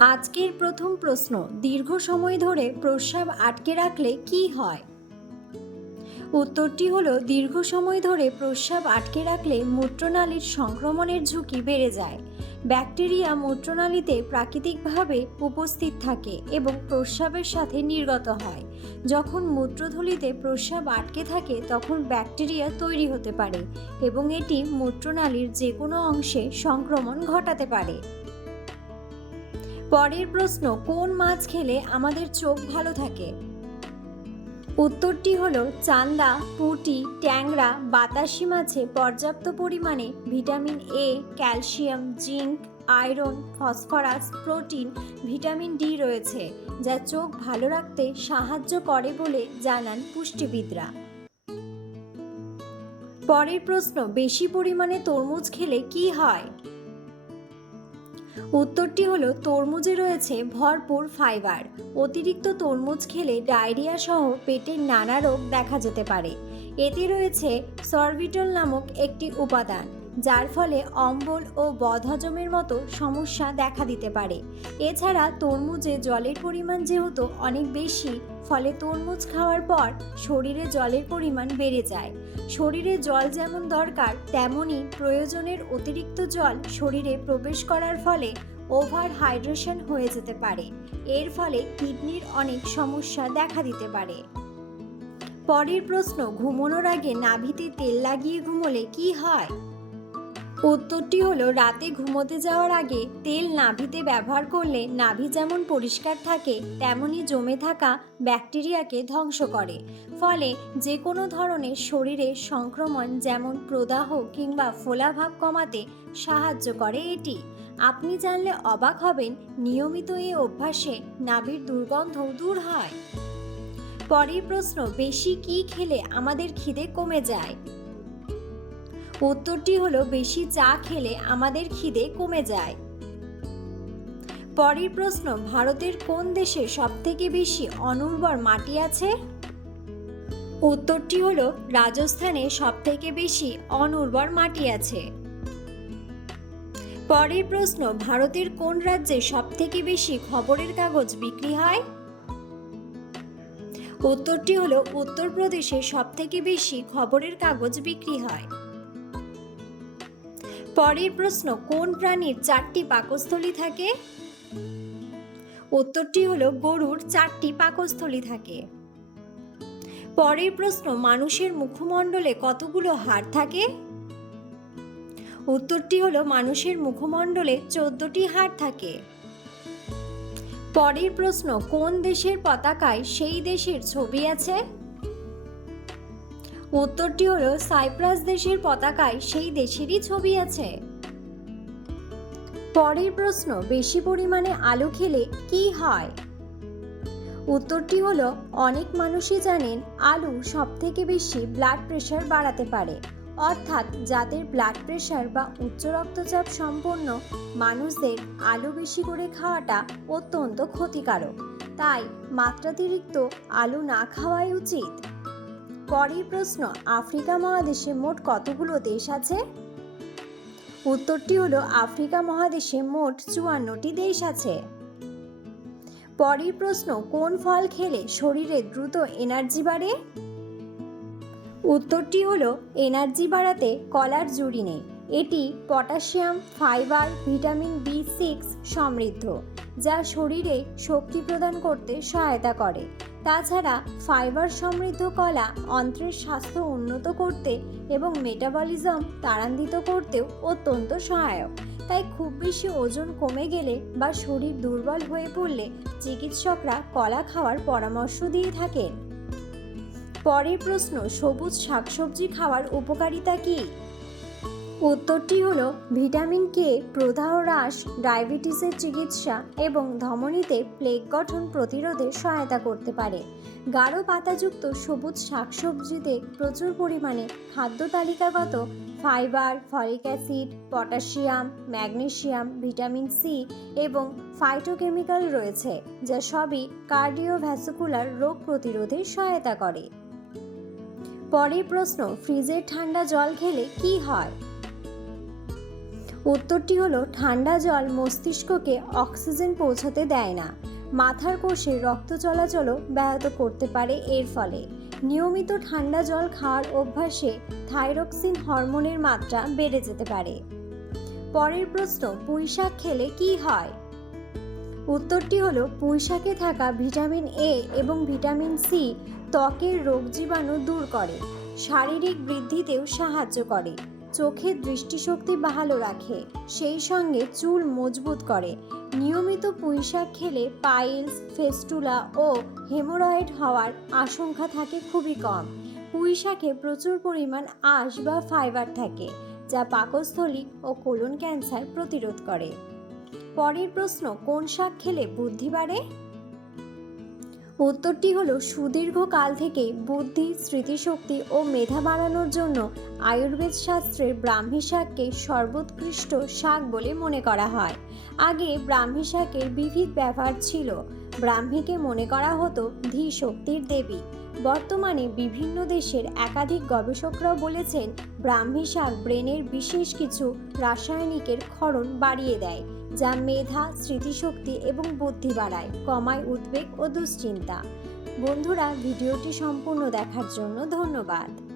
আজকের প্রথম প্রশ্ন, দীর্ঘ সময় ধরে প্রস্রাব আটকে রাখলে কি হয়? উত্তরটি হলো, দীর্ঘ সময় ধরে প্রস্রাব আটকে রাখলে মূত্রনালীর সংক্রমণের ঝুঁকি বেড়ে যায়। ব্যাকটেরিয়া মূত্রনালীতে প্রাকৃতিকভাবে উপস্থিত থাকে এবং প্রস্রাবের সাথে নির্গত হয়। যখন মূত্রথলিতে প্রস্রাব আটকে থাকে, তখন ব্যাকটেরিয়া তৈরি হতে পারে এবং এটি মূত্রনালীর যে কোনো অংশে সংক্রমণ ঘটাতে পারে। পরের প্রশ্ন, কোন মাছ খেলে আমাদের চোখ ভালো থাকে? উত্তরটি হলো, চান্দা, পুঁটি, ট্যাংরা, বাতাসি মাছে পর্যাপ্ত পরিমাণে vitamin A calcium, zinc, iron, phosphorus, protein, vitamin D রয়েছে, যা চোখ ভালো রাখতে সাহায্য করে বলে জানান পুষ্টিবিদরা। পরের প্রশ্ন, বেশি পরিমাণে তরমুজ খেলে কি হয়? উত্তরটি হলো, তরমুজে রয়েছে ভরপুর ফাইবার। অতিরিক্ত তরমুজ খেলে ডায়রিয়া সহ পেটের নানা রোগ দেখা যেতে পারে। এতে রয়েছে সরবিটল নামক একটি উপাদান, যার ফলে অম্বল ও বদহজমের মতো সমস্যা দেখা দিতে পারে। এছাড়া তরমুজে জলের পরিমাণ যেহেতু অনেক বেশি ফলে তরমুজ খাওয়ার পর শরীরে জলের পরিমাণ বেড়ে যায়। শরীরে জল যেমন দরকার তেমনই প্রয়োজনের অতিরিক্ত জল শরীরে প্রবেশ করার ফলে ওভার হাইড্রেশন হয়ে যেতে পারে। এর ফলে কিডনির অনেক সমস্যা দেখা দিতে পারে। পরের প্রশ্ন, ঘুমানোর আগে নাভিতে তেল লাগিয়ে ঘুমোলে কি হয়? উত্তরটি হলো, রাতে ঘুমোতে যাওয়ার আগে তেল নাভিতে ব্যবহার করলে নাভি যেমন পরিষ্কার থাকে, তেমনই জমে থাকা ব্যাকটেরিয়াকে ধ্বংস করে। ফলে যে কোনো ধরনের শরীরে সংক্রমণ যেমন প্রদাহ কিংবা ফোলাভাব কমাতে সাহায্য করে এটি। আপনি জানলে অবাক হবেন, নিয়মিত এই অভ্যাসে নাভির দুর্গন্ধ দূর হয়। পরের প্রশ্ন, বেশি কি খেলে আমাদের খিদে কমে যায়? উত্তরটি হলো, বেশি চা খেলে আমাদের খিদে কমে যায়। পরের প্রশ্ন, ভারতের কোন দেশে সবথেকে বেশি অনুর্বর মাটি আছে? উত্তরটি হলো, রাজস্থানে সবথেকে বেশি অনুর্বর মাটি আছে। পরের প্রশ্ন, ভারতের কোন রাজ্যে সবথেকে বেশি খবরের কাগজ বিক্রি হয়? উত্তরটি হলো, উত্তরপ্রদেশে সবথেকে বেশি খবরের কাগজ বিক্রি হয়। পরের প্রশ্ন, কোন প্রাণীর চারটি পাকস্থলী থাকে? উত্তরটি হলো গরুর চারটি পাকস্থলী থাকে। পরের প্রশ্ন, মানুষের মুখমণ্ডলে কতগুলো হাড় থাকে? উত্তরটি হলো, মানুষের মুখমণ্ডলে চোদ্দটি হাড় থাকে। পরের প্রশ্ন, কোন দেশের পতাকায় সেই দেশের ছবি আছে? উত্তরটি হলো, সাইপ্রাস দেশের পতাকায় সেই দেশেরই ছবি আছে। পরের প্রশ্ন, বেশি পরিমাণে আলু খেলে কি হয়? উত্তরটি হলো, অনেক মানুষই জানেন আলু সবথেকে বেশি ব্লাড প্রেশার বাড়াতে পারে। অর্থাৎ যাদের ব্লাড প্রেশার বা উচ্চ রক্তচাপ সম্পন্ন, মানুষদের আলু বেশি করে খাওয়াটা অত্যন্ত ক্ষতিকারক। তাই মাত্রাতিরিক্ত আলু না খাওয়াই উচিত। পরের প্রশ্ন, আফ্রিকা মহাদেশে মোট কতগুলো দেশ আছে? উত্তরটি হলো, আফ্রিকা মহাদেশে মোট চুয়ান্নটি দেশ আছে। পরের প্রশ্ন, কোন ফল খেলে শরীরে দ্রুত এনার্জি বাড়ে? উত্তরটি হলো, এনার্জি বাড়াতে কলার জুড়ি নেই। এটি potassium, fibre, vitamin B six সমৃদ্ধ, যা শরীরে শক্তি প্রদান করতে সহায়তা করে। তাছাড়া ফাইবার সমৃদ্ধ কলা অন্ত্রের স্বাস্থ্য উন্নত করতে এবং মেটাবলিজম ত্বরান্বিত করতেও অত্যন্ত সহায়ক। তাই খুব বেশি ওজন কমে গেলে বা শরীর দুর্বল হয়ে পড়লে চিকিৎসকরা কলা খাওয়ার পরামর্শ দিয়ে থাকেন। পরের প্রশ্ন, সবুজ শাকসবজি খাওয়ার উপকারিতা কী? উত্তরটি হলো ভিটামিন কে, প্রদাহ হ্রাস, ডায়াবেটিসের চিকিৎসা এবং ধমনীতে প্লেগ গঠন প্রতিরোধে সহায়তা করতে পারে। গাঢ় পাতাযুক্ত সবুজ শাকসবজিতে প্রচুর পরিমাণে খাদ্য তালিকাগত fibre, folic acid, potassium, magnesium, vitamin C এবং ফাইটোকেমিক্যাল রয়েছে, যা সবই কার্ডিওভ্যাসকুলার রোগ প্রতিরোধে সহায়তা করে। পরের প্রশ্ন, ফ্রিজের ঠান্ডা জল খেলে কি হয়? উত্তরটি হলো, ঠান্ডা জল মস্তিষ্ককে অক্সিজেন পৌঁছাতে দেয় না। মাথার কোষে রক্ত চলাচলও ব্যাহত করতে পারে এর ফলে। নিয়মিত ঠান্ডা জল খাওয়ার অভ্যাসে থাইরক্সিন হরমোনের মাত্রা বেড়ে যেতে পারে। পরের প্রশ্ন, পুঁইশাক খেলে কি হয়? উত্তরটি হলো, পুঁইশাকে থাকা ভিটামিন এ এবং ভিটামিন সি ত্বকের রোগ জীবাণু দূর করে, শারীরিক বৃদ্ধিতেও সাহায্য করে। চোখের দৃষ্টিশক্তি ভালো রাখে। সেই সঙ্গে চুল মজবুত করে। নিয়মিত পুঁই শাক খেলে পাইলস, ফেস্টুলা ও হেমোরয়েড হওয়ার আশঙ্কা থাকে খুবই কম। পুঁই শাকে প্রচুর পরিমাণ আঁশ বা ফাইবার থাকে, যা পাকস্থলী ও কোলন ক্যান্সার প্রতিরোধ করে। পরের প্রশ্ন, কোন শাক খেলে বুদ্ধি বাড়ে? উত্তরটি হলো, সুদীর্ঘকাল থেকে বুদ্ধি, স্মৃতিশক্তি ও মেধা বাড়ানোর জন্য আয়ুর্বেদ শাস্ত্রের ব্রাহ্মী শাককে সর্বোৎকৃষ্ট শাক বলে মনে করা হয়। আগে ব্রাহ্মী শাকের বিবিধ ব্যবহার ছিল। ব্রাহ্মীকে মনে করা হতো ধী শক্তির দেবী। বর্তমানে বিভিন্ন দেশের একাধিক গবেষকরাও বলেছেন, ব্রাহ্মী শাক ব্রেনের বিশেষ কিছু রাসায়নিকের ক্ষরণ বাড়িয়ে দেয়, যা মেধা, স্মৃতিশক্তি এবং বুদ্ধি বাড়ায়, কমায় উদ্বেগ ও দুশ্চিন্তা। বন্ধুরা, ভিডিওটি সম্পূর্ণ দেখার জন্য ধন্যবাদ।